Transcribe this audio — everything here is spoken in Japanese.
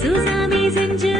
Suzami Zinjin